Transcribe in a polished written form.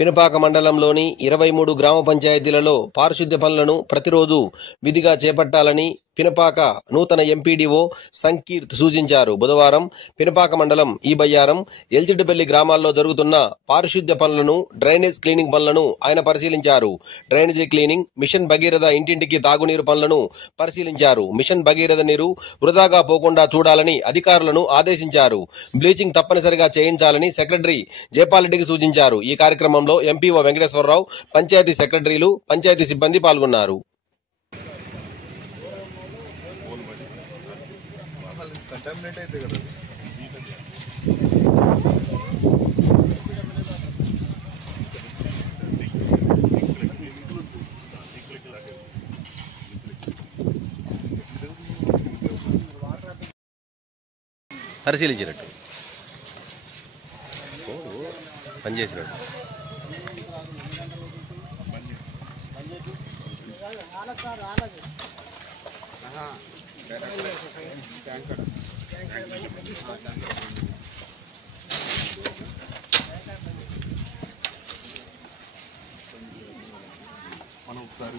పినపాక మండలంలోని 23 గ్రామ పంచాయతీలలో పారిశుద్ధ్య పనులను ప్రతిరోజు విధిగా చేపట్టాలని పినపాక నూతన ఎంపీడీఓ సంకీర్త్ సూచించారు. బుధవారం పినపాక మండలం ఈబయ్యారం, ఎల్చిటిపల్లి గ్రామాల్లో జరుగుతున్న పారిశుద్ధ్య పనులను, డ్రైనేజ్ క్లీనింగ్ పనులను ఆయన పరిశీలించారు. డ్రైనేజీ క్లీనింగ్, మిషన్ భగీరథ ఇంటింటికి తాగునీరు పనులను పరిశీలించారు. మిషన్ భగీరథ నీరు వృధాగా పోకుండా చూడాలని అధికారులను ఆదేశించారు. బ్లీచింగ్ తప్పనిసరిగా చేయించాలని సెక్రటరీ జయపాల్రెడ్డికి సూచించారు. ఈ కార్యక్రమంలో ఎంపీఓ వెంకటేశ్వరరావు, పంచాయతీ సెక్రటరీలు, పంచాయతీ సిబ్బంది పాల్గొన్నారు. పరిశీలించినట్టు పనిచేసినట్టు మనం ఒకసారి